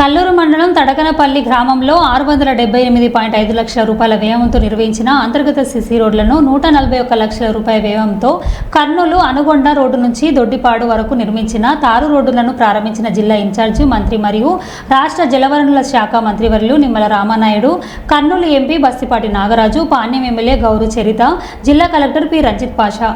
కల్లూరు మండలం తడకనపల్లి గ్రామంలో 678.5 లక్షల రూపాయల వ్యయంతో నిర్వహించిన అంతర్గత సిసి రోడ్లను 141 లక్షల రూపాయల వ్యయంతో కర్నూలు అనుగొండ రోడ్డు నుంచి దొడ్డిపాడు వరకు నిర్మించిన తారు రోడ్డులను ప్రారంభించిన జిల్లా ఇన్ఛార్జి మంత్రి మరియు రాష్ట్ర జలవనరుల శాఖ మంత్రివర్యులు నిమ్మల రామానాయుడు, కర్నూలు ఎంపీ బస్తిపాటి నాగరాజు, పాణ్యం ఎమ్మెల్యే గౌరు చరిత, జిల్లా కలెక్టర్ పి రంజిత్ పాషా.